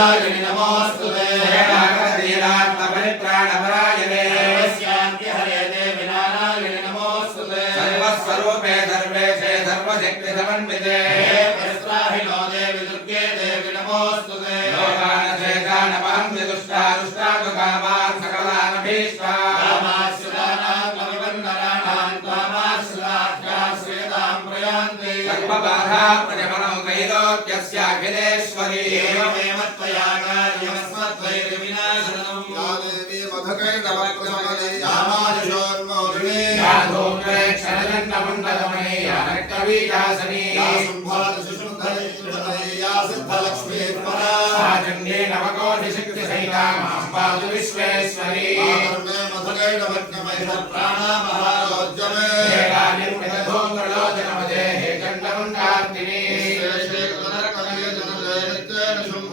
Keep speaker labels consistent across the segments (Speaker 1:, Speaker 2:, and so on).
Speaker 1: वीराजनि नमोऽस्तु ते नागवधीरात्मपरित्राणपरायणे शान्तिहरयते विनानागनि नमोऽस्तु ते
Speaker 2: सर्वस्वरूपे सर्वेशे सर्वशक्तिसमन्विते
Speaker 1: प्रस्राहि नो देवि दुर्गे देवि नमोऽस्तु ते ప్రయాంతి
Speaker 2: సర్వబాధా ప్రజమనం త్రైలోక్యస్యాఖిలేశ్వరీ
Speaker 1: ఏమేవ త్వయా కార్యమస్మద్వైర్వినాశనం యామాదిశోన్మోహిని
Speaker 2: యా ధూమ్రే క్షణదండమండలమణి యా రక్తబీజాసనీ
Speaker 1: సిద్ధలక్ష్మీర్పరా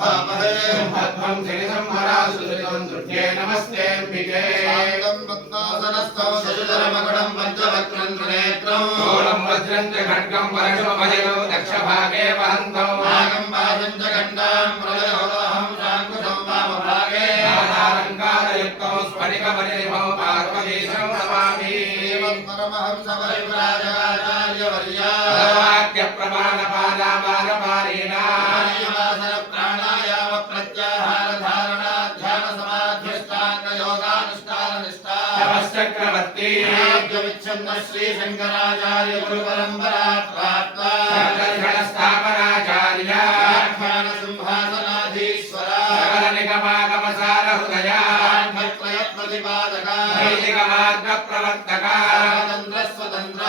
Speaker 2: పద్మం శ్రీ సంహరాసుతం దుర్గే నమస్తే అంబికే స్థూలం వజ్రం చ ఖడ్గం పరశుమభజో దక్షభాగే వహంతం ఆధారంకారయుక్తం స్ఫటికమణిమౌ పార్వతీశం నమామి పదవాక్య ప్రమాణ పాదాపారపారీణా
Speaker 1: ప్రాణాయామ
Speaker 2: నమశ్చక్రవర్తి
Speaker 1: విచ్ఛిన్న శ్రీ శంకరాచార్య గురు పరంపరా ప్రాప్త
Speaker 2: సంకర్షణ స్థాపనాచార్య
Speaker 1: వ్యాఖ్యాన సింహాసనాధీశ్వర।
Speaker 2: సకల నిగమాగమ సార హృదయ
Speaker 1: త్రయ ప్రతిపాదక
Speaker 2: వైదిక మార్గ ప్రవర్తక
Speaker 1: స్వతంత్ర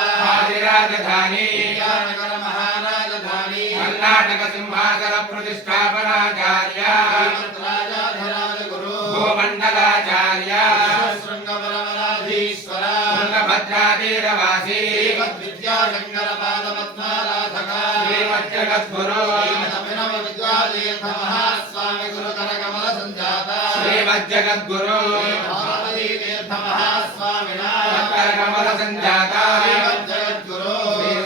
Speaker 1: श्रीमज्जगद्गुरो महास्वामिनाकरकमल सञ्जाता
Speaker 2: श्रीमज्जगद्गुरो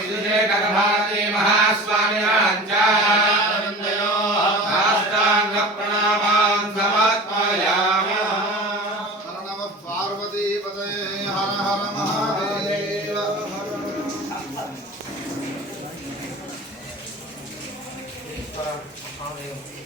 Speaker 1: श्रीशेखरभारती महास्वामिनां च साष्टाङ्गप्रणामान् समात्मायामि नमः
Speaker 2: पार्वतीपदये
Speaker 1: हर हर महा
Speaker 2: But I'm.